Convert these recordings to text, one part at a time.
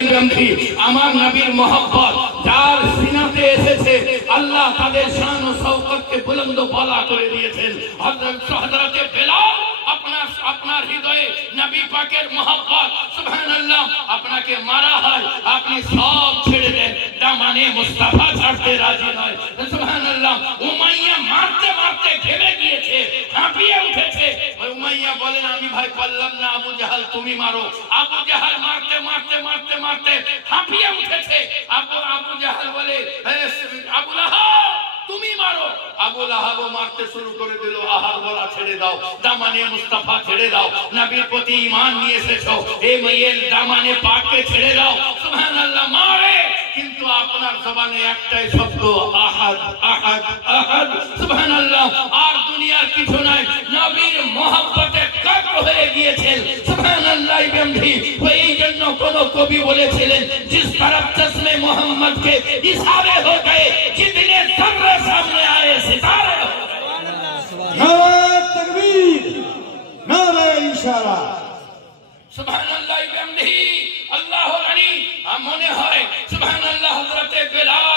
আমার নবীর মোহাম্মত যার সিনাতে এসেছে, আল্লাহ তাদের শান ও শওকতকে বুলন্দ বলা করে দিয়েছেন। আপনার হৃদয়ে নবী পাকের মোহাম্মত সুবহানাল্লাহ, আপনাকে মারা হয়, আপনি সব ছেড়ে দেন। দামানে মুস্তাফা ছাড়তে রাজি নয়। সুবহানাল্লাহ উমাইয়া মারতে ঘেমে গিয়েছে হাঁপিয়ে উঠেছে। উমাইয়া বলেন, আমি ভাই পারলাম না, আবু জাহাল, তুমি মারো। আবু জাহাল মারতে মারতে মারতে মারতে হাঁপিয়ে উঠেছে। আবু আবু জাহাল বলে আবু তুমি মারো। আবু লাহাবও মারতে শুরু করে দিল, আহার বলা ছেড়ে দাও, দামানে মুস্তাফা ছেড়ে দাও, নবীর প্রতি ঈমান নিয়ে এসেছ। এই মেয়ের দামানে পাককে ছেড়ে দাও। সুবহানাল্লাহ, মারে! কিন্তু আপনার জবানে একটাই শব্দ আহাদ আহাদ আহাদ। সুবহানাল্লাহ আর দুনিয়ার কিছু নাই। নবীর মহব্বতে কাট হয়ে গিয়েছেন। সুবহানাল্লাহ গম্ভীর ওই জন্য কোন কবি বলেছিলেন জিস তরফ চশমে মোহাম্মদ কে ইশারে হো গয়ে জিতনে সর্রে সামনে আয়ে সিতারে নারায় তাকবীর নারায় ইশারা। সুবহানাল্লাহ গম্ভীর আল্লাহু আলী মনে হয় সুবহানাল্লাহ হযরতে বেলালের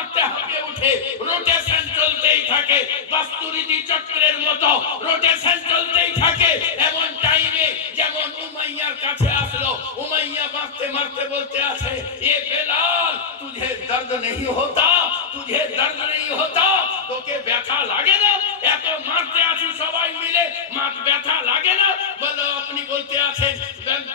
মারতে হাঁপিয়ে উঠে। রোটেশন চলতেই থাকে। কস্তুরিদি চক্রের মতো রোটেশন চলতেই থাকে। এমন টাইমে যেমন উমাইয়ার কাছে আসলো, উমাইয়া মারতে মারতে বলতে আছে, এ বেলাল তুঝে দর্দ নেই হতা তুঝে দর্দ নেই হতা, তোকে ব্যথা লাগে না এত মারতে আছি সবাই মিলে মার ব্যথা লাগে না বলো আপনি বলতে আছেন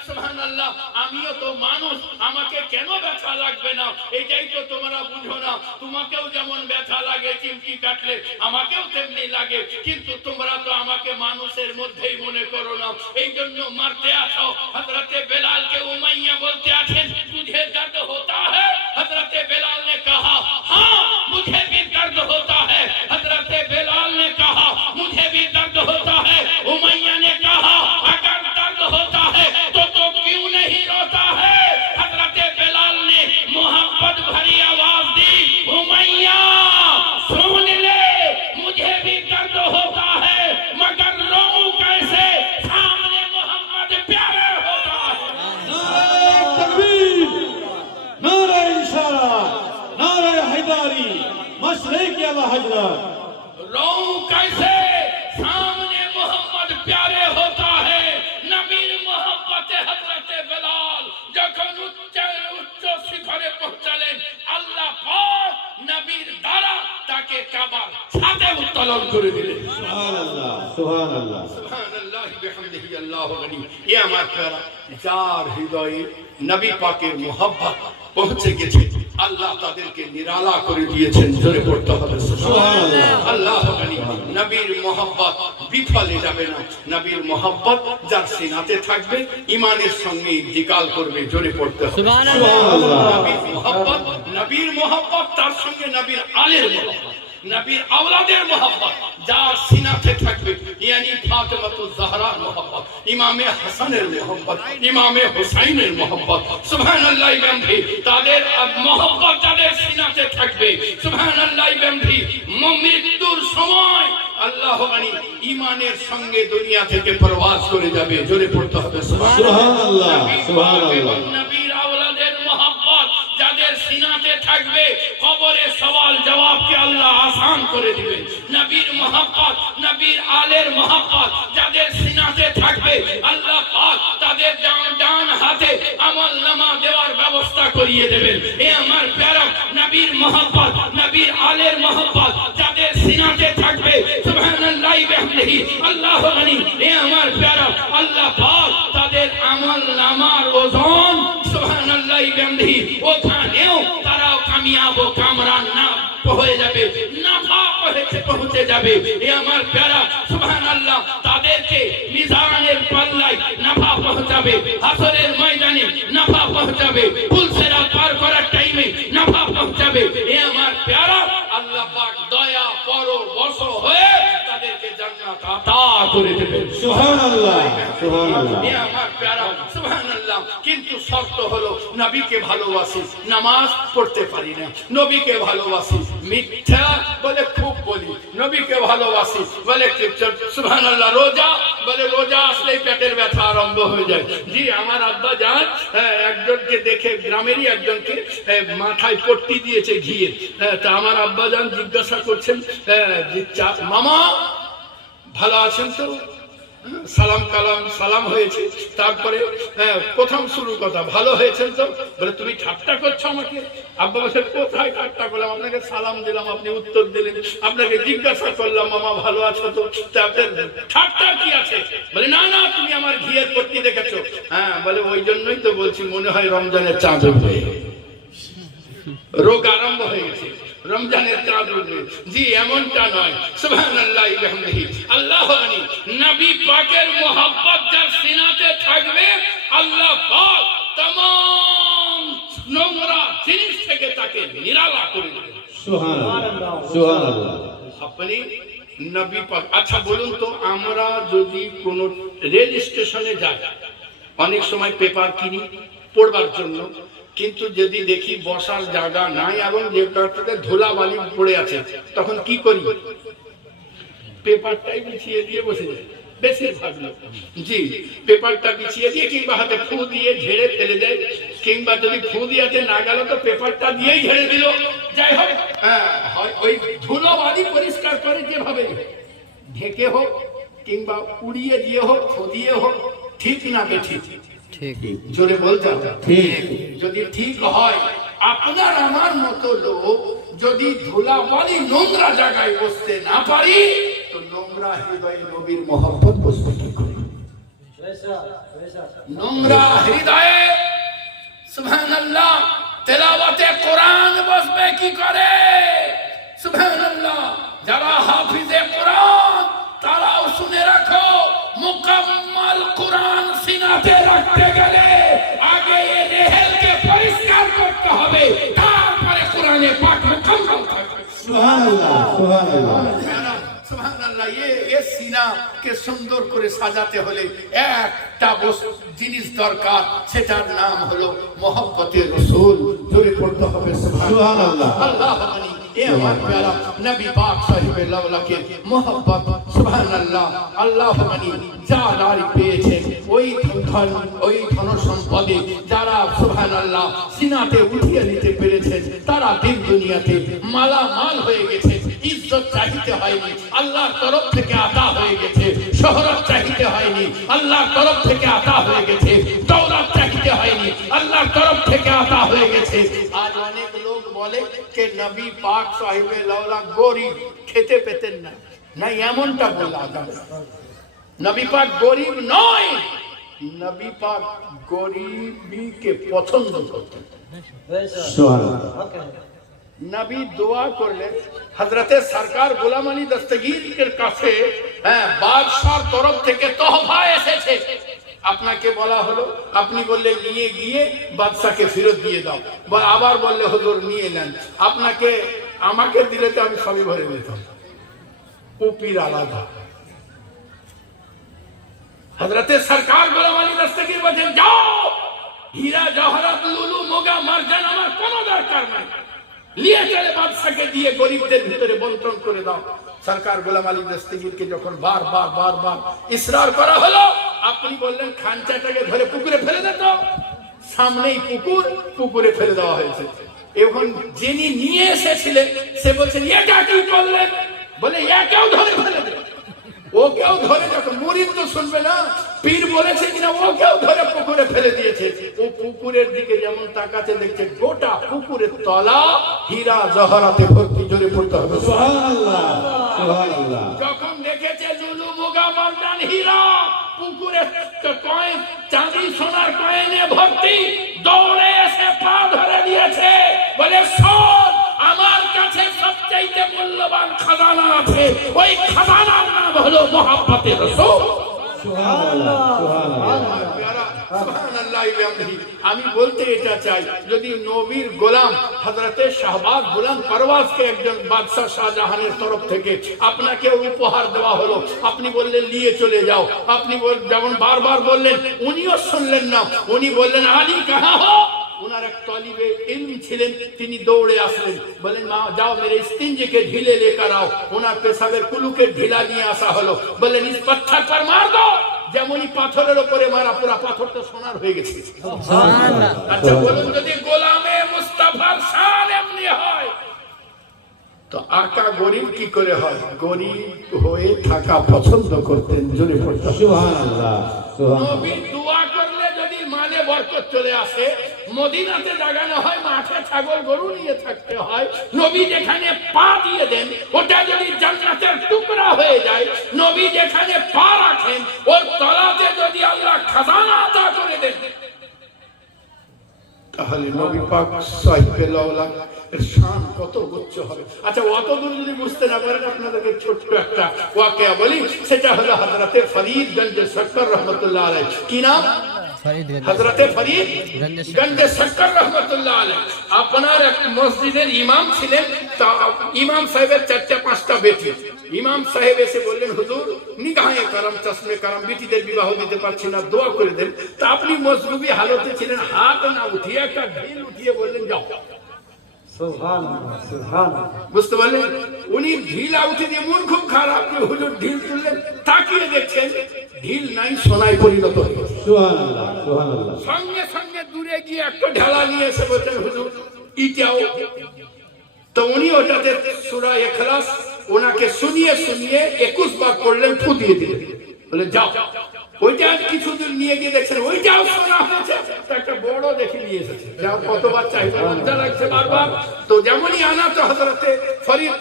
সুবহানাল্লাহ আমিও তো মানুষ আমাকে কেন ব্যথা লাগবে না এটাই তো তোমরা বুঝো না তোমাকেও যেমন ব্যথা লাগে চিমটি কাটলে আমাকেও তেমনি লাগে কিন্তু তোমরা তো আমাকে মানুষের মধ্যেই মনে করো না এই জন্য মারতে আসো হযরতে বেলালকে উমাইয়া বলতে আছেন তুঝে দর্দ होता है हजरत बेलाल ने कहा हाँ मुझे भी दर्द होता کیوں نہیں روتا ہے؟ حضرت بلال نے محبت بھری آواز دی۔ امیہ سن لے، مجھے بھی درد ہوتا ہے، مگر رو کیسے؟ سامنے محمد پیارے ہوتا ہے۔ نعرہ تکبیر، نعرہ اشارہ نعرہ حیداری مشرق یا حجرہ ছাদে উত্তোলন করে দিলেন সুবহানাল্লাহ সুবহানাল্লাহ। সুবহানাল্লাহ বিহামদিহি আল্লাহু গনি। এ আমার প্যারা যার হৃদয়ে নবী পাকের মোহাব্বত পৌঁছে গেছে আল্লাহ তাদেরকে নিরালা করে দিয়েছেন জোরে পড়তে হবে আল্লাহ নবীর মোহাব্বত বিফলে যাবে না। নবীর মোহাব্বত যার সিনাতে থাকবে ইমানের সঙ্গে ইন্তিকাল করবে জোরে পড়তে হবে। নবীর মোহাব্বত নবীর মোহাব্বত তার সঙ্গে নবীর আলের মোহাব্বত। নবীর আওলাদের মোহাব্বত যার সিনাতে থাকবে ইয়ানি ফাতেমাতুজ জাহরার মোহাব্বত ইমামে হাসানের মোহাব্বত ইমামে হুসাইনের মোহাব্বত। সুবহানাল্লাহ বেমভি তাদের মোহাব্বত যাদের সিনাতে থাকবে সুবহানাল্লাহ বেমভি মৃত্যুর সময় আল্লাহ বাণী ইমানের সঙ্গে দুনিয়া থেকে প্রবাস করে যাবে। জোরে পড়তে হবে সুবহানাল্লাহ, সুবহানাল্লাহ। মোহাব্বত যাদের সিনাতে থাকবে। কবরে সওয়াল জবাবকে আল্লাহ আসান করে দিবেন। নবীর মোহাব্বত, নবীর আলের মোহাব্বত যাদের সিনাতে থাকবে, আল্লাহ পাক তাদের ডান হাতে আমল নামা দেওয়ার ব্যবস্থা করিয়ে দেবেন। এ আমার প্যারা, নবীর মোহাব্বত, নবীর আলের মোহাব্বত যাদের সিনাতে থাকবে, সুবহানাল্লাহি বিহামদিহি, আল্লাহু গনি। এ আমার প্যারা, আল্লাহ পাক তাদের আমল নামার ওজন বিহামদিহি ওখানেও তারাও কামিয়াব কামরান না হয়ে যাবে। নাফা পৌঁছে পৌঁছে যাবে। এ আমার প্যারা, সুবহানাল্লাহ, তাদেরকে মিজানের পাল্লায় নাফা পৌঁছাবে। হাসরের ময়দানে নাফা পৌঁছাবে। পুলসেরা পার করার টাইমে নাফা পৌঁছাবে। এ করে সুবহানাল্লাহ। কিন্তু শর্ত হলো নবীকে ভালোবাসি। নামাজ পড়তে পারি না। নবীকে ভালোবাসি। মিথ্যা বলে খুব বলি। নবীকে ভালোবাসি। বলে কি সুবহানাল্লাহ রোজা? বলে রোজা আসলেই পেটের ব্যথা আরম্ভ হয়ে যায়। জি আমার আব্বা যান হ্যাঁ, একজনকে দেখে গ্রামেরই একজনকে মাথায় পট্টি দিয়েছে ঘিয়ে। হ্যাঁ, তা আমার আব্বা যান জিজ্ঞাসা করছেন হ্যাঁ, মামা ভালো আছেন তো? সালাম কালাম সালাম হয়েছে। তারপরে হ্যাঁ, প্রথম শুরু কথা ভালো হয়েছেন তো? বলে তুমি ঠাট্টা করছ আমাকে? আব্বা বলছে কোথায় ঠাট্টা করলাম? আপনাকে সালাম দিলাম আপনি উত্তর দিলেন। আপনাকে জিজ্ঞাসা করলাম মামা ভালো আছো তো? ঠাট্টা কি আছে? বলে না না তুমি আমার ঘিয়ের পট্টি দেখেছ। হ্যাঁ বলে ওই জন্যই তো বলছি মনে হয় রমজানের চাঁদ উঠবে। রোগ আরম্ভ হয়ে গেছে। রমজানের চাঁদ জি এমনটা নয়। আল্লাহ নবী পাকের যার সিনাতে থাকবে আল্লাহ নোংরা জিনিস থেকে তাকে নিরালা করে দেবে। আপনি নবী পাক আচ্ছা বলুন তো আমরা যদি কোনো রেল স্টেশনে যাই অনেক সময় পেপার কিনি পড়বার জন্য কিন্তু যদি দেখি বসার জায়গা নাই এবং যেটাতে ধুলাবালি পড়ে আছে তখন কি করি? পেপারটাই বিছিয়ে দিয়ে বসে যায় ঝেড়ে দিল। যাই হোক হ্যাঁ, ওই ধুলো বালি পরিষ্কার করে যেভাবে ঢেকে হোক কিংবা উড়িয়ে দিয়ে হোক ফু হোক ঠিক না বেঠিক। ঠিক। জোরে বলতে ঠিক। যদি ঠিক হয় আপনার আমার মতো লোক যদি ধুলাবালি নোংরা জায়গায় বসতে না পারি তো নোংরা হৃদয়ে নবীর মহব্বত বসবে কি করে? নোংরা হৃদয়ে সুবহানাল্লাহ তেলাওয়াতে কোরআন বসবে কি করে? সুবহানাল্লাহ যারা হাফিজে কোরআন তারাও শুনে রাখো। মুকাম্মাল কোরআন সিনাতে রাখতে গেলে আগে এ রেহেলকে পরিষ্কার করতে হবে তারপরে কোরআনে পাঠ মুকাম্মাল থাকবে। সুবহানাল্লাহ সুবহানাল্লাহ। সুবহানাল্লাহ এ এ সিনাকে সুন্দর করে সাজাতে হলে একটা জিনিস দরকার সেটার নাম হলো মোহব্বতের রসুল। জোরে পড়তে হবে সুবহানাল্লাহ। আল্লাহ মানি এ আমার প্যারা, নবী পাক সাহেব লাউলাকে মোহব্বত, সুবহানাল্লাহ, আল্লাহ মানি যা নারী ওই ধন ওই ধন সম্পদে যারা সুবহানাল্লাহ সিনাতে উঠিয়ে নিতে পেরেছেন তারা দিন দুনিয়াতে মালামাল হয়ে গেছে, ইজ্জত চাইতে হয়নি, আল্লাহর তরফ থেকে আতা হয়ে গেছে, শহরত চাইতে হয়নি, আল্লাহর তরফ থেকে আতা হয়ে গেছে, দৌলত চাইতে হয়নি, আল্লাহর তরফ থেকে আতা হয়ে গেছে। আজ অনেক বলে যে নবী পাক সাহেবে লাউলা গরিব, খেতে পেতেন না। না, এমনটা বললা না। নবী পাক গরিব নয়, নবী পাক গরিবীকে পছন্দ করতেন। নবী দোয়া করলেন হজরতে সরকার গোলাম আলী দস্তগীরের কাছে হ্যাঁ বাদশার তরফ থেকে তোহফা এসেছে। আপনাকে বলা হলো, আপনি বললে নিয়ে গিয়ে বাদশাকে ফেরত দিয়ে দাও, বা আবার বললে হুজুর নিয়ে নেন। আপনাকে, আমাকে দিলে তো আমি সবই ভরে নিতাম উপির আলাদা। সরকার গোলাম আলী দস্তগীর বলছেন, যাও, হীরা, জহরত, লুলু, মোগা, মারজান, আমার কোনো দরকার নাই। নিয়ে চলে বাদশাকে দিয়ে গরিবদের ভিতরে বন্টন করে দাও। সরকার গোলাম আলী দস্তগীরকে যখন বার বার বার বার ইসরার করা হলো, আপনি বললেন খানচাটাকে ধরে পুকুরে ফেলে দেন সামনেই পুকুর, পুকুরে ফেলে দেওয়া হয়েছে। এখন যিনি নিয়ে এসেছিলেন, সে বলছেন, এটা কি করলেন? বলে, একেও ধরে ফেলে দে। ওকেও ধরে যখন মুরিদ তো শুনবে না পীর বলেছে কিনা ওকেও ধরে পুকুরে ফেলে দিয়েছে। ও পুকুরের দিকে যেমন তাকাতে দেখছে গোটা পুকুরের তলা হীরা জহরাতে ভর্তি জোরে পড়তে হবে। যখন দেখেছে লুলু মুগা মার্দান হীরা পুকুরে কয়েন চাঁদি সোনার কয়েনে ভর্তি দৌড়ে এসে পা ধরে দিয়েছে বলে শোন আমার সবচাইতে মূল্যবান খাজানা আছে। ওই খাজানার নাম হলো রসুল। বিহামদিহি। আমি বলতে এটা চাই যদি নবীর গোলাম হযরতে শাহবাজ গোলাম পারওয়াজকে একজন বাদশাহ শাহজাহানের তরফ থেকে আপনাকে উপহার দেওয়া হলো আপনি বললেন নিয়ে চলে যাও। আপনি বল- যেমন বারবার বললেন উনিও শুনলেন না। উনি বললেন আলী কাহা হো? ওনার এক তলিবে ইলম ছিলেন তিনি দৌড়ে আসলেন। বলেন মা যাও মেরে ঢিলে লেকার আও ওনার পেশাবের কুলুকে ঢিলা নিয়ে আসা হলো। বললেন ইস পাথর পর মার দো যেমনই পাথরের মারা পুরা পাথরটা সোনার হয়ে গেছে। আচ্ছা বলুন যদি গোলামে মুস্তাফার শান এমনি হয় তো আকা গরিব কি করে হয়? গরিব হয়ে থাকা পছন্দ করতেন জোরে পড়তে সুবহানাল্লাহ সুবহানাল্লাহ। নবী দোয়া বরকত চলে আসে। মদিনাতে জাগানো হয় মাঠে ছাগল গরু নিয়ে থাকতে হয়। নবী যেখানে পা দিয়ে দেন, ওটা যদি জান্নাতের টুকরা হয়ে যায়, নবী যেখানে পা রাখেন, ওর তলাতে যদি আল্লাহ খাজানা আদা করে দেন। তাহলে নবী পাক সাহিবে লাউলা এর শান কত উচ্চ হবে? আচ্ছা অত দূর যদি বুঝতে না পারেন, আপনাদেরকে ছোট্ট একটা ওয়াকিয়া বলি। সেটা হলো হযরতে ফরিদগঞ্জ সরকার রহমতুল্লাহ আলাইহি। কি নাম? হযরতে ফরিদ গঞ্জ সরকার। রহমতুল্লাহ আলাইহি। আপনার এক মসজিদের ইমাম ছিলেন ইমাম সাহেবের চারটা পাঁচটা বেটি। ইমাম সাহেব এসে বললেন হুজুর নিগাহে কারাম চশমে কারাম বেটিদের বিবাহ দিতে পারছি না দোয়া করে দেন। তা আপনি মজলুবি হালতে ছিলেন হাত না উঠিয়ে একটা ঢিল উঠিয়ে বললেন যাও। বুঝতে পারলেন উনি ঢিল উঠে দিয়ে মন খুব খারাপ যে হুজুর ঢিল তুললেন তাকিয়ে দেখছেন ঢিল নাই সোনায় পরিণত সঙ্গে সঙ্গে দূরে গিয়ে একটা ঢেলা নিয়ে এসে বলছেন হুজুর ইটাও। তো উনি ওটাতে সুরা এখলাস ওনাকে শুনিয়ে শুনিয়ে একুশ বার পড়লেন ফু দিয়ে দিলেন। বলে, যাও। ওইটা কিছুদিন নিয়ে গিয়ে দেখছেন, ওইটাও শোনা হয়েছে। একটা বড় দেখে নিয়ে এসেছে। যাও কতবার চাইবে লজ্জা লাগছে বারবার। তো যেমনই আনা তো হজরতে ফরিদ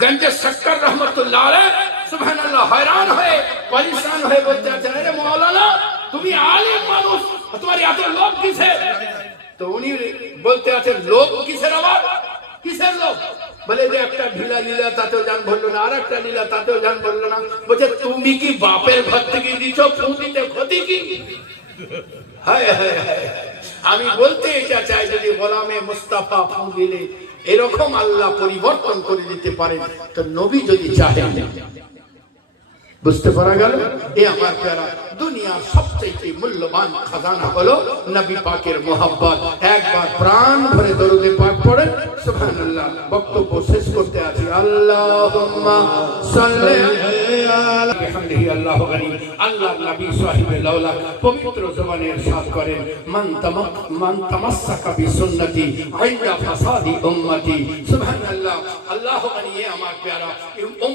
গঞ্জে শক্কর রহমতুল্লাহ সুবহানাল্লাহ, হয়রান হয়ে পরেশান হয়ে বলতে আছেন আরে মাওলানা, তুমি আলেম মানুষ, তোমার এত লোভ কিসের? তো উনি বলতে আছেন, লোভ কিসের আবার? কিসের লোভ? বলে যে একটা ঢিলা লীলা, তাতেও জান বলল না। আর একটা লীলা, তাতেও জান বলল না। বলছে, তুমি কি বাপের ঘর থেকে দিচ্ছ ফু দিতে ক্ষতি কি। আমি বলতে এটা চাই, যদি গোলামে মুস্তাফা ফু দিলে, এরকম আল্লাহ পরিবর্তন করে দিতে পারেন তো নবী যদি চাহেন। বুঝতে পারা গেল? এ আমার প্যারা। দুনিয়ার সবচেয়ে মূল্যবান খাজানা হলো নবী পাকের মোহাব্বত। একবার প্রাণ ভরে দরুদে পাক পড়েন। সুবহানাল্লাহ, বক্তব্য শেষ করতে আছি। আল্লাহুম্মা সাল্লি আলা আল্লাহু আমার প্যারা।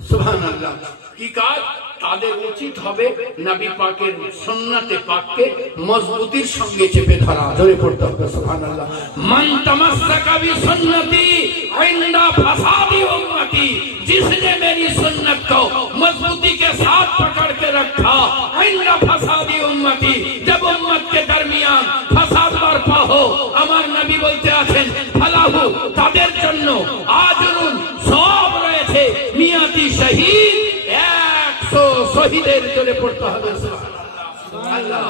সুবহানাল্লাহ কি কাজ তাদের উচিত হবে নবী পাকের সুন্নাতে পাককে মজবুতির সঙ্গে চেপে ধরা ধরে পড়তে হবে সুবহানাল্লাহ মান তামাসসাকা বি সুন্নতি ইনদা ফাসাদি উম্মতি जिसने मेरी सुन्नत को मजबूती के साथ पकड़ के रखा इन्ना फसादी उम्मती जब उम्मत के दरमियान फसाद बर्पा हो আমার নবী বলতে আছেন ফালাহু তাদের জন্য আজরুন সব রয়েছে মিয়াতি শহীদ একশো শহীদের জন্য পড়তে হবে আল্লাহ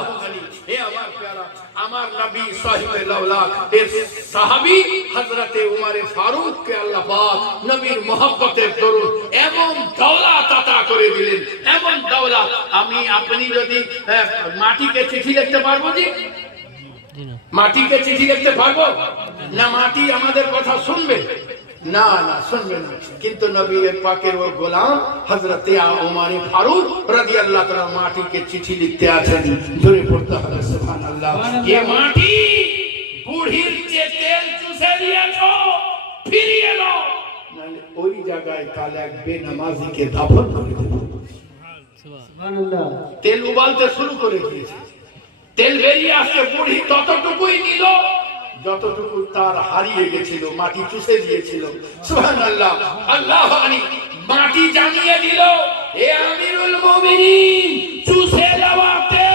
হে আমার প্যারা আমার নবী সাহিবে লাউলা এর সাহাবী হযরতে উমরে ফারুক কে আল্লাহ পাক নবীর মোহব্বতের দরুন এমন দৌলত আতা করে দিলেন। এমন দৌলত আমি আপনি যদি মাটিকে চিঠি লিখতে পারব জি? মাটিকে চিঠি লিখতে পারব? না মাটি আমাদের কথা শুনবে? না না শুনবে না। কিন্তু নবী পাকের ও গোলাম হজরত ওমারে ফারুক রাদিয়াল্লাহু তাআলা মাটিকে চিঠি লিখতে আছেন। জোরে পড়তে হবে সুবহানাল্লাহ। এ মাটি বুড়ির যে তেল চুষে দিয়েছ ফিরিয়ে নাও। নাহলে ওই জায়গায় কাল এক বেনামাজিকে দাফন করে দেবো। তেল উবালতে শুরু করে দিয়েছে। তেল বেরিয়ে আসছে বুড়ি ততটুকুই নিল যতটুকু তার হারিয়ে গেছিল মাটি চুষে দিয়েছিল সুবহানাল্লাহ আল্লাহ আনি মাটি জানিয়ে দিল এ আমিরুল মুমিনিন চুষে দেওয়াতে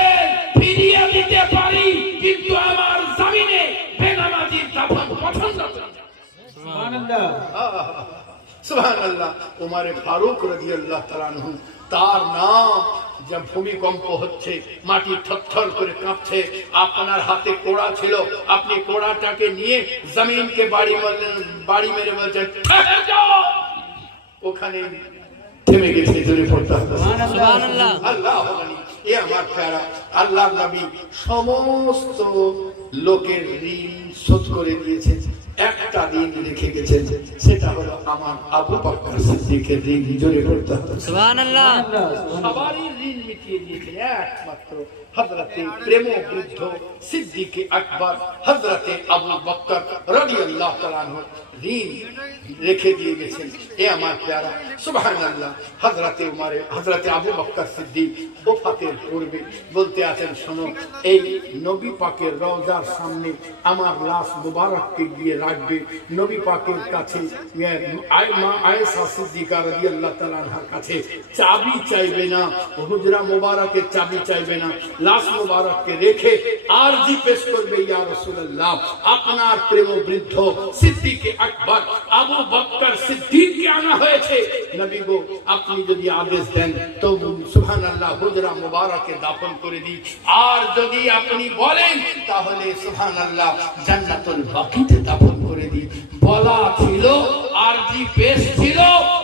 ফিরিয়ে দিতে পারি কিন্তু আমার জমিনে বেনামাজির দাফন পছন্দ করি না। সুবহান আল্লাহ উমারে ফারুক রাজি আল্লাহ তালানহু তার নাম যে ভূমিকম্প হচ্ছে মাটি থরথর করে কাঁপছে আপনার হাতে কোড়া ছিল আপনি কোড়াটাকে নিয়ে জমিনকে বাড়ি বাড়ি মেরে বলছেন ওখানে থেমে গেছে জোরে পড়তে আল্লাহ এ আমার প্যারা আল্লাহ নবী সমস্ত লোকের ঋণ শোধ করে দিয়েছেন। একটা ঋণ রেখে গেছেন সেটা হলো আমার আবু বকর সিদ্দিকের ঋণ জোরে পড়তে হবে। সুবহানাল্লাহ। সবারই ঋণ মিটিয়ে দিয়েছেন একমাত্র হজরতে প্রেম বৃদ্ধ সিদ্দিকে আকবর হজরতে আবু বক্কর রবি আল্লাহ ঋণ রেখে দিয়ে গেছেন। এ আমার প্যারা আল্লাহ হজরতে উমারে হজরতে আবু বক্কর সিদ্দিক ও ফাতের পূর্বে বলতে আছেন শোনো এই নবী পাকের রওজার সামনে আমার লাশ মুবারককে গিয়ে রাখবে নবী পাকের কাছে কাছে চাবি চাইবে না, হুজরা মুবারকের চাবি চাইবে না, লাশ মুবারককে রেখে আরজি পেশ করবে, ইয়া রাসূলুল্লাহ, আপনার প্রেম বৃদ্ধ সিদ্দিকে আকবর, আবু বকর সিদ্দিককে আনা হয়েছে। নবী গো, আপনি যদি আদেশ দেন তো সুবহানাল্লাহ হুজরা মুবারকে দাফন করে দিই। আর যদি আপনি বলেন, তাহলে সুবহানাল্লাহ জান্নাতুল বাকিতে দাফন বলা ছিল আরজি পেশ ছিল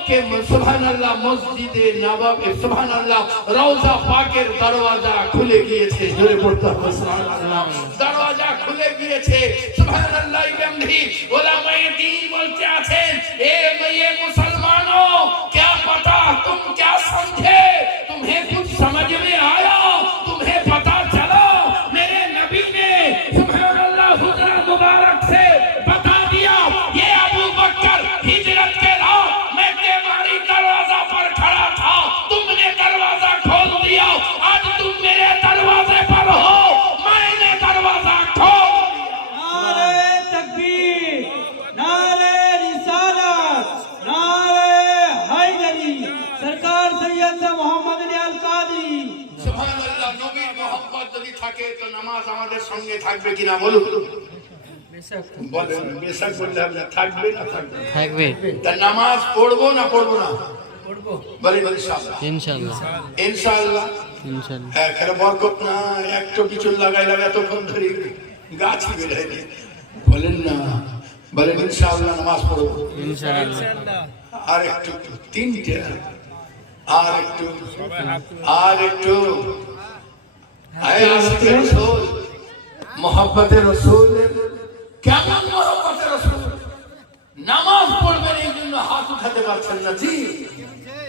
কে সুবহানাল্লাহ মসজিদে নবাবে সুবহানাল্লাহ রওজা পাকের দরওয়াজা খুলে গিয়েছে জোরে পড়তে হবে সুবহানাল্লাহ দরওয়াজা খুলে গিয়েছে সুবহানাল্লাহ ইবনে ওলামায়ে দ্বীন বলতে আছেন এ মেয়ে মুসলমানों क्या पता तुम क्या समझे থাকবে কিনা বলুন বলেন বেশাক বললে হবে না থাকবে না থাকবে না? থাকবে তা নামাজ পড়ব না পড়ব না বলেন ইনশাআল্লাহ ইনশাআল্লাহ ইনশাআল্লাহ ইনশাআল্লাহ এখানে বরকত না একটু কিছু লাগাই লাগাই তখন ধরে গাছ বেড়ে বলেন না বলেন ইনশাআল্লাহ নামাজ পড়ব। ইনশাআল্লাহ আর একটু তিনটে আর একটু আর একটু। আয় আশিকে রসুল মোহাম্মতে রসুল কেমন মোহাম্মতে রসুল? নামাজ পড়বেন এই জন্য হাত উঠাতে পারছেন না জি।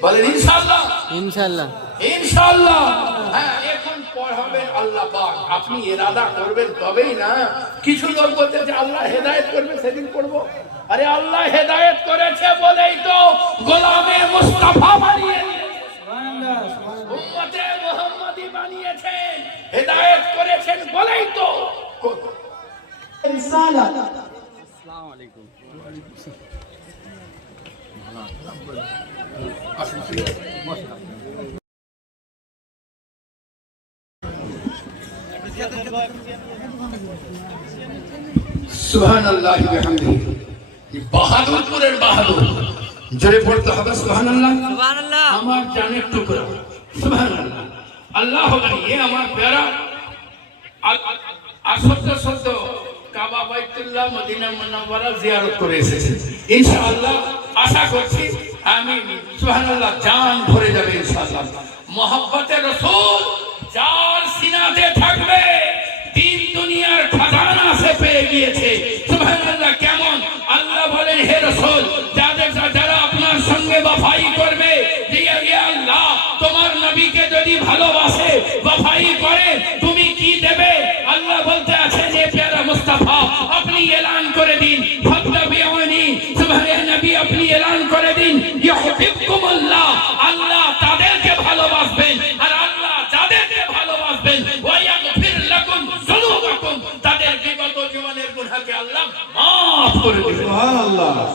বলেন ইনশাআল্লাহ। ইনশাআল্লাহ। ইনশাআল্লাহ। হ্যাঁ এখন পড়াবেন আল্লাহ পাক। আপনি এরাদা করবেন তবেই না। কিছু লোক বলতে যে আল্লাহ হেদায়েত করবে সেদিন করব। আরে আল্লাহ হেদায়েত করেছে বলেই তো গোলামে মুস্তাফা বানিয়ে উম্মতে মুহাম্মাদি বানিয়েছেন হেদায়েত করেছেন বলেই তো रिसालत সুবহানাল্লাহ বিহামদিহি বাহাদুরপুরের বাহাদুর জোরে পড়তে হবে সুবহানাল্লাহ সুবহানাল্লাহ আমার জানের টুকরা সুবহানাল্লাহ আল্লাহ এ আমার প্যারা আর সত্য সত্য কাবা বাইতুল্লাহ মদিনা মুনাওয়ারা জিয়ারত করে এসেছে। ইনশাআল্লাহ আশা করছি আমি, সুবহানাল্লাহ, জান ভরে যাবে ইনশাআল্লাহ। মোহাব্বতে রাসূল যার সিনাতে থাকবে তিন দুনিয়ার খাজানা সে পেয়ে গিয়েছে। সুবহানাল্লাহ, কেমন? আল্লাহ বলেন, হে রাসূল, যাদের যারা আপনার সঙ্গে বাফাই করবে দিয়ে আল্লাহ তোমার নবীকে যদি ভালোবাসে, বাফাই করে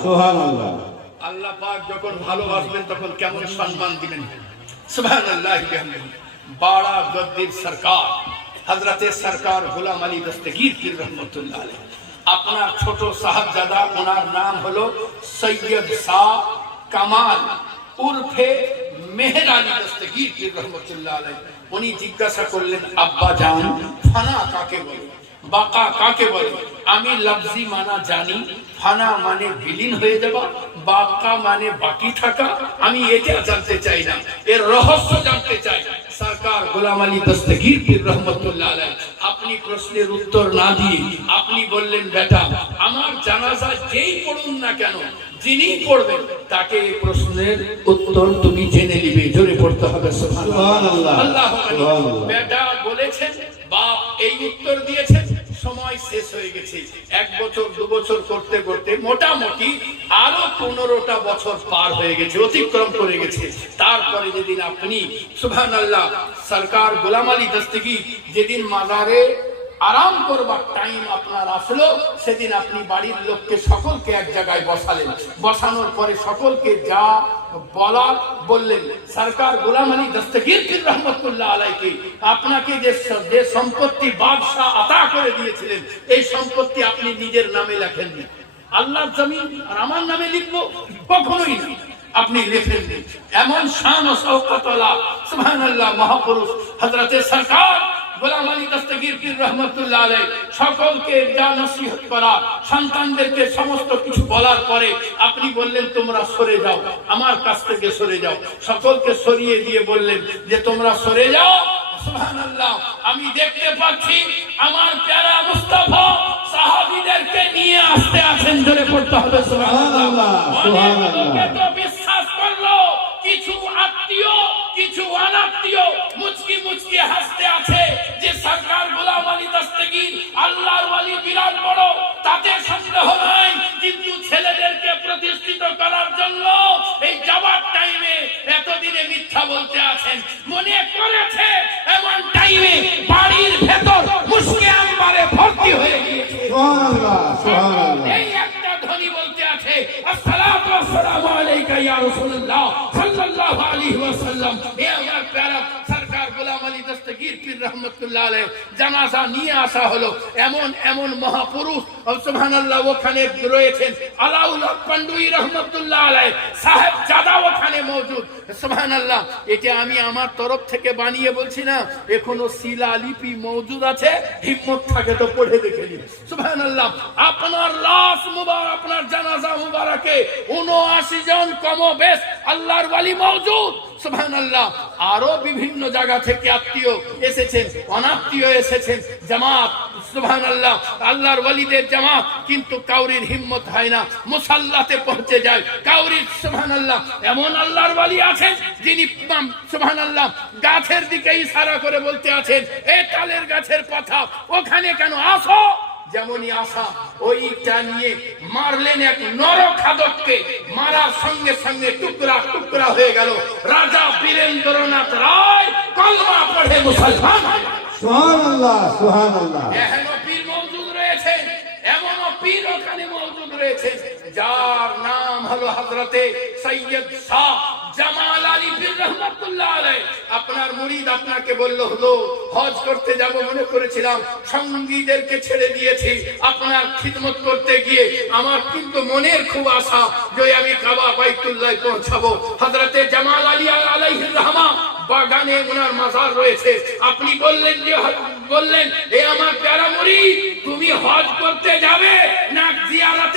সুবহানাল্লাহ। আল্লাহ পাক যখন ভালোবাসবেন, তখন কেমন সম্মান দিবেন? সুবহানাল্লাহ বাড়া গদ্দির সরকার হজরতে সরকার গোলাম আলী দস্তগীর পীর রহমতুল্লাহ আলাইহি। আপনার ছোট সাহেবজাদা, ওনার নাম হলো সৈয়দ শাহ কামাল উর্ফে মেহের আলী দস্তগীর পীর রহমতুল্লাহ আলাইহি। উনি জিজ্ঞাসা করলেন, আব্বা জান, ফানা কাকে বলে? বাকা কাকে বলে আমি লফজি মানা জানি ফানা মানে বিলীন হয়ে যাওয়া বাকা মানে বাকি থাকা আমি এটা জানতে চাই না এর রহস্য জানতে চাই সরকার গোলাম আলী দস্তগীর পীর রহমতুল্লাহ আপনি প্রশ্নের উত্তর না দিয়ে আপনি বললেন বেটা আমার জানাজা যেই পড়ুন না কেন যিনি পড়বেন তাকে এই প্রশ্নের উত্তর তুমি জেনে নিবে জোরে পড়তে হবে সুবহানাল্লাহ। আল্লাহ। বেটা বলেছেন বাপ এই উত্তর দিয়েছেন সময় শেষ হয়ে গেছে। এক বছর, দু বছর করতে করতে মোটামুটি আরও পনেরোটা বছর পার হয়ে গেছে, অতিক্রম করে গেছে। তারপরে যেদিন আপনি সুবহান আল্লাহ সরকার গোলাম আলী দস্তগি যেদিন মাজারে আরাম করবার টাইম আপনার আসলো, সেদিন আপনি বাড়ির লোককে সকলকে এক জায়গায় বসালেন। বসানোর পরে সকলকে যা বললেন, সরকার গোলাম আলী দস্তগীর পীর রহমতুল্লাহ আলাইকে আপনাকে যে সম্পত্তি বাদশাহ আতা করে দিয়েছিলেন, এই সম্পত্তি আপনি নিজের নামে লেখেননি। আল্লাহর জমিন আর আমার নামে লিখব? কখনোই আপনি লেখেননি। এমন শান ও সুবহানাল্লাহ, মহাপুরুষ হযরতে সরকার গোলাম আলী দস্তগীর পীর রহমতুল্লাহ আলাই সকলকে যা নসিহত করা সন্তানদেরকে সমস্ত কিছু বলার পরে আপনি বললেন তোমরা সরে যাও আমার কাছ থেকে সরে যাও। সকলকে সরিয়ে দিয়ে বললেন যে তোমরা সরে যাও। আমি দেখতে পাচ্ছি আমার প্যারা মুস্তাফা সাহাবীদেরকে নিয়ে আসতে আছেন ধরে পড়তে হবে বিশ্বাস করল কিছু আত্মীয় কিছু অনাত্মীয় মুচকি মুচকি হাসতে আছে যে সরকার গোলাম আলী দস্তগীর আল্লাহর ওয়ালি বিরাট বড় তাতে সন্দেহ নাই। কিন্তু ছেলেদেরকে প্রতিষ্ঠিত করার জন্য এই যাবার টাইমে এতদিনে মিথ্যা বলতে আছেন। মনে করেছে এমন টাইমে বাড়ির ভেতর মুসকে আম্বারে ভর্তি হয়ে গিয়েছে। এই একটা ধ্বনি বলতে আছে আসসালাতু ওয়াসসালামু আলাইকা ইয়া রাসূলুল্লাহ। রহমাতুল্লাহ আলাইহি। জানাজা নিয়ে আসা হলো। এমন এমন মহাপুরুষ সুবহানাল্লাহ, ওখানে রয়েছেন। আলাউল পান্ডুই রহমাতুল্লাহ আলাইহি। সাহেব জাদা ওখানে মওজুদ সুবহানাল্লাহ, এটা আমি আমার তরফ থেকে বানিয়ে বলছি না, এখনও শিলা লিপি মওজুদ আছে হিম্মত থাকে তো পড়ে দেখে নিন। সুবহানাল্লাহ, আপনার লাশ মুবারক, আপনার জানাজা মুবারকে 79 জন কম বেশ আল্লাহর ওয়ালি আরও বিভিন্ন জায়গা থেকে আত্মীয় এসেছেন, অনাত্মীয় এসেছেন। জামাত, সুবহানাল্লাহ, আল্লাহর ওয়ালিদের জামাত কিন্তু কাউরির হিম্মত হয় না, মুসাল্লাতে পৌঁছে যায়। কাউরির সুবহানাল্লাহ, এমন আল্লাহর ওয়ালি আছেন যিনি সুবহানাল্লাহ, গাছের দিকে ইশারা করে বলতে আছেন, এ তালের গাছের পাতা, ওখানে কেন আসো? যেমনই আশা ওইটা নিয়ে মারলেন এক নরখাদককে মারার সঙ্গে সঙ্গে টুকরা টুকরা হয়ে গেল। রাজা বীরেন্দ্রনাথ রায় কলমা পড়ে মুসলমান। সুবহানাল্লাহ সুবহানাল্লাহ। এখনও পীর মৌজুদ রয়েছে এমনও পীর ওখানে মৌজুদ রয়েছে যার নাম হলো হযরতে সৈয়দ শাহ জামাল আলী পীর রহমাতুল্লাহ আলাইহি। আপনার মুরিদ আপনাকে বলল হলো হজ করতে যাব মনে করেছিলাম, সঙ্গীদেরকে ছেড়ে দিয়েছি। আপনার খিদমত করতে গিয়ে আমার কিন্তু মনের খুব আশা যে আমি কাবা বাইতুল্লাহ পৌঁছাবো। হযরতে জামাল আলী আলাইহির রহমা বাগানে ওনার মাজার রয়েছে। আপনি বললেন যে, বললেন, এ আমার প্যারা মুরিদ, তুমি হজ করতে যাবে?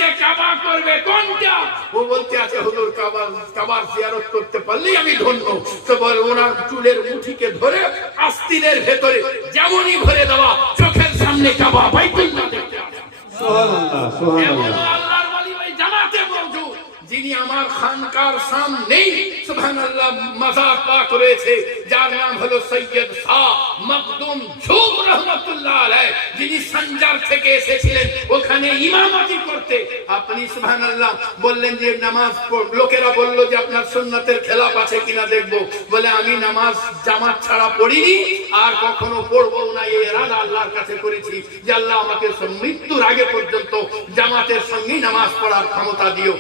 না কাবা করবে কোনটা? ও বলতে আছে হুজুর কাবা কাবার জিয়ারত করতে পারলেই আমি ধন্য। তো বল ওনার চুলের মুঠিকে ধরে আস্তিনের ভেতরে যেমনই ভরে দেওয়া চোখের সামনে কাবা বাইতুল্লাহ সুবহানাল্লাহ যিনি আমার খানকার সামনেই সুবহানাল্লাহ মাজার পাক রয়েছে যার নাম হলো সৈয়দ শাহ মকদুম ঝুম রহমাতুল্লাহ আলাইহ। যিনি সঞ্জার থেকে এসেছিলেন, ওখানে ইমামতি করতে। আপনি সুবহানাল্লাহ বললেন যে নামাজ লোকেরা বলল যে আপনার সুন্নাতের খেলাপ আছে কিনা দেখব। বলে, আমি নামাজ জামাত ছাড়া পড়িনি, আর কখনো পড়ব না। এই এরাদা আল্লাহর কাছে করেছি যে আল্লাহ আমাকে মৃত্যুর আগে পর্যন্ত জামাতের সঙ্গে নামাজ পড়ার ক্ষমতা দিও।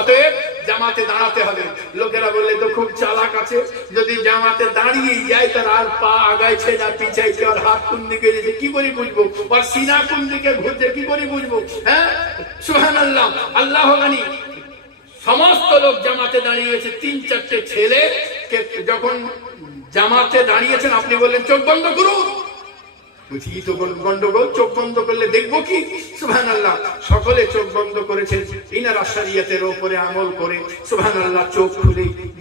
অতএব জামাতে দাঁড়াতে হবে। লোকেরা বললে, তো খুব চালাক আছে। যদি জামাতে দাঁড়িয়ে যায় তার আর পা আগাইছে না, পিছাইছে, আর হাত কোন দিকে যেতে কি করে বুঝব? আর সিনা কোন দিকে ঘুরছে, কি করে বুঝব? হ্যাঁ? সুহান আল্লাহ আল্লাহ গানি। সমস্ত লোক জামাতে দাঁড়িয়েছে, তিন চারটে ছেলে যখন জামাতে দাঁড়িয়েছেন, আপনি বললেন, চোখ বন্ধ করুন।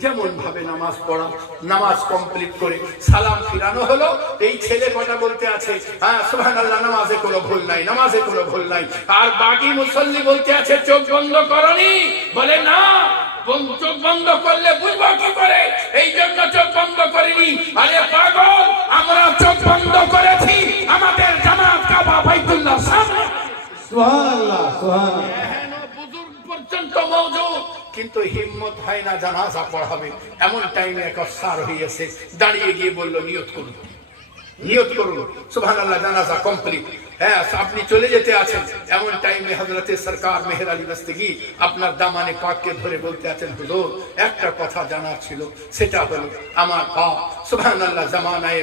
যেমন ভাবে নামাজ পড়া, নামাজ কমপ্লিট করে সালাম ফিরানো হলো। এই ছেলে কটা বলতে আছে হ্যাঁ সুহান আল্লাহ নামাজে কোনো ভুল নাই, নামাজে কোনো ভুল নাই। আর বাকি মুসল্লি বলতে আছে, চোখ বন্ধ করনি। বলে, না চোখ বন্ধ করলে বুঝব কি করে? এই জন্য চোখ বন্ধ করিনি। আরে পাগল আমরা চোখ বন্ধ করেছি আমাদের জামাত কাবা বাইতুল্লাহ সামনে। সুবহানাল্লাহ সুবহানাল্লাহ। বুজুর্গ পর্যন্ত মৌজুদ। কিন্তু হিম্মত হয় না জানাজা পড়াবে এমন টাইমে এক সার হইয়াছে দাঁড়িয়ে গিয়ে বলল নিয়ত করুন নিয়ত করুন। সুবহান আল্লাহ জানাজা কমপ্লিট হ্যাঁ আপনি চলে যেতে আছেন। এমন টাইমে হজরতে সরকার মেহের আলী আপনার দামানে পাককে ধরে বলতে আছেন, হুজুর, একটা কথা ছিল, সেটা হলো আমার বাপ। সুবহান আল্লাহ জামানায়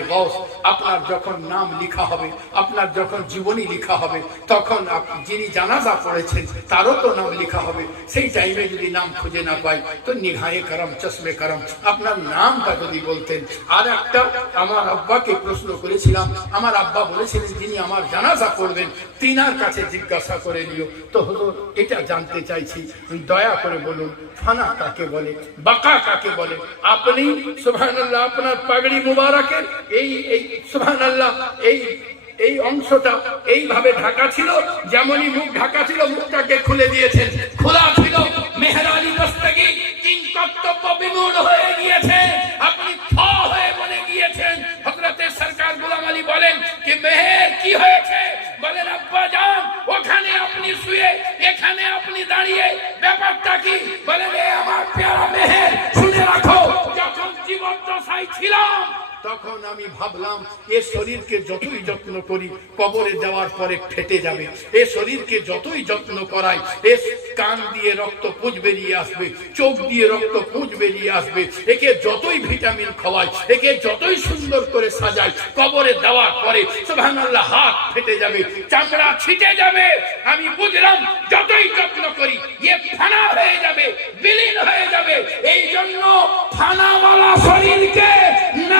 আপনার যখন নাম লিখা হবে, আপনার যখন জীবনী লিখা হবে, তখন আপনি যিনি জানাজা পড়েছেন, তারও তো নাম লিখা হবে। সেই টাইমে যদি নাম খুঁজে না পাই, তো নিঘায়ে করম, চশমে করম, আপনার নামটা যদি বলতেন। আর একটা, আমার আব্বাকে প্রশ্ন করেছিলাম, আমার আব্বা বলেছিলেন, যিনি আমার জানাজা পড়বেন তিনার কাছে জিজ্ঞাসা করে নিও। তো হলো, এটা জানতে চাইছি, দয়া করে বলুন, ফানা কাকে বলে, বাকা কাকে বলে? আপনি, সুবহানাল্লাহ, আপনার পাগড়ি মুবারকের, এই এই, সুবহানাল্লাহ, এই এই অংশটা এইভাবে ঢাকা ছিল, যেমনই মুখ ঢাকা ছিল, মুখটাকে খুলে দিয়েছেন। খোলা ছিল, মেহরানি দস্তগি কিং কর্তব্য বিমূঢ় হয়ে গিয়েছে। আপনি আলী বলেন কি মেহের কি হয়েছে? বলেন, আব্বা যান, ওখানে আপনি শুয়ে, এখানে আপনি দাঁড়িয়ে, ব্যাপারটা কি? বলেন আমার পেয়ারা মেহের, শুনে রাখো, যখন জীবদ্দশায় ছিলাম তখন আমি ভাবলাম, এ শরীরকে যতই যত্ন করি, কবরে যাওয়ার পরে ফেটে যাবে। এ শরীরকে যতই যত্ন করাই, এ কান দিয়ে রক্ত পুঁজ বেরিয়ে আসবে, চোখ দিয়ে রক্ত পুঁজ বেরিয়ে আসবে। একে যতই ভিটামিন খাওয়াই একে যতই সুন্দর করে সাজাই, কবরে দেওয়ার পরে সুবহানাল্লাহ, হাত ফেটে যাবে, চামড়া ছিটে যাবে। আমি বুঝলাম, যতই যত্ন করি, এ ফানা হয়ে যাবে, বিলীন হয়ে যাবে। এই জন্য ফানাওয়ালা শরীরকে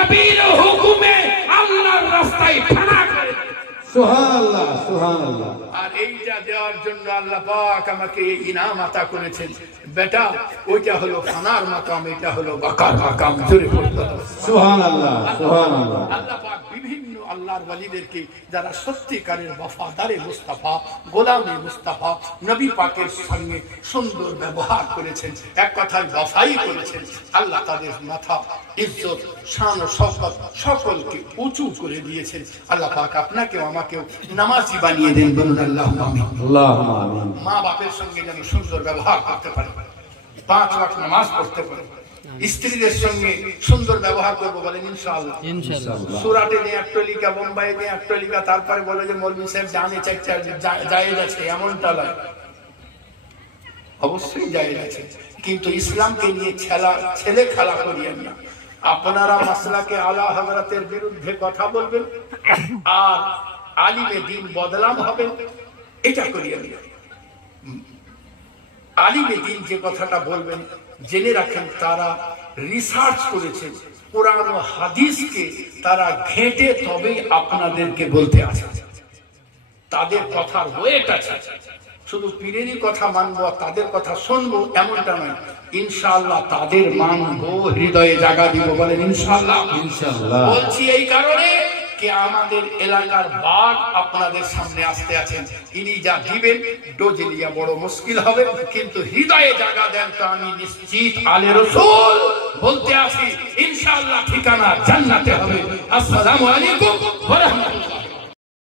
নবীর হুকুমে আল্লাহর রাস্তায় ফানা করে সুবহানাল্লাহ সুবহানাল্লাহ। আর এইটা দেওয়ার জন্য আল্লাহ পাক আমাকে এই ইনাম عطا করেছেন। বেটা ওইটা হলো ফানার মাকাম এটা হলো বাকার মাকাম। জোরে পড়তে সুবহানাল্লাহ সুবহানাল্লাহ। আল্লাহ পাক বিভিন্ন আল্লাহর ওয়ালিদেরকে যারা সত্যিকারের ওয়াফাদারে মুস্তাফা গোলামে মুস্তাফা নবী পাকের সঙ্গে সুন্দর ব্যবহার করেছেন এক কথায় বফাই করেছেন আল্লাহ তাদের মাথা ইজ্জত শান ও শওকত সকলকে উঁচু করে দিয়েছেন। আল্লাহ পাক আপনাকেও আমাকেও নামাজি বানিয়ে দেন বলুন আল্লাহ মা বাপের সঙ্গে যেন সুন্দর ব্যবহার করতে পারে পাঁচ ওয়াক্ত নামাজ পড়তে পারে। স্ত্রীদের সঙ্গে সুন্দর ব্যবহার করব বলেন ইনশাআল্লাহ। সুরাটে নেই একটলিকা বোম্বাইয়ে নেই একটলিকা তারপরে বলে যে মৌলভী সাহেব জানে চার জায়েজ আছে এমনটা নয়। অবশ্যই জায়েজ আছে। কিন্তু ইসলামকে নিয়ে ছেলা ছেলে খেলা করিয়েন না। আপনারা মাসলাকে আলা হজরতের বিরুদ্ধে কথা বলবেন আর আলিমে দিন বদলাম হবে এটা করিয়েন না। আলিমে দিন যে কথাটা বলবেন জেনে রাখেন তারা রিসার্চ করেছেন। কোরআন ও হাদিসকে তারা ঘেঁটে তবেই আপনাদেরকে বলতে আসে। তাদের কথার ওয়েট আছে। শুধু পীরেরই কথা মানবো আর তাদের কথা শুনব এমনটা নয়। ইনশাআল্লাহ তাদের মানবো হৃদয়ে জায়গা দিব বলেন ইনশাআল্লাহ। ইনশাআল্লাহ। বলছি এই কারণে কি আমাদের এলাকার বাঘ আপনাদের সামনে আসতে আছেন। ইনি যা দিবেন ডোজে নিয়ে বড় মুশকিল হবে, কিন্তু হৃদয়ে জায়গা দেন তো আমি নিশ্চিত আলে রসুল। বলতে আসি, ইনশাআল্লাহ ঠিকানা জান্নাতে হবে। আসসালামু আলাইকুম ওয়া রাহমাতুল্লাহ।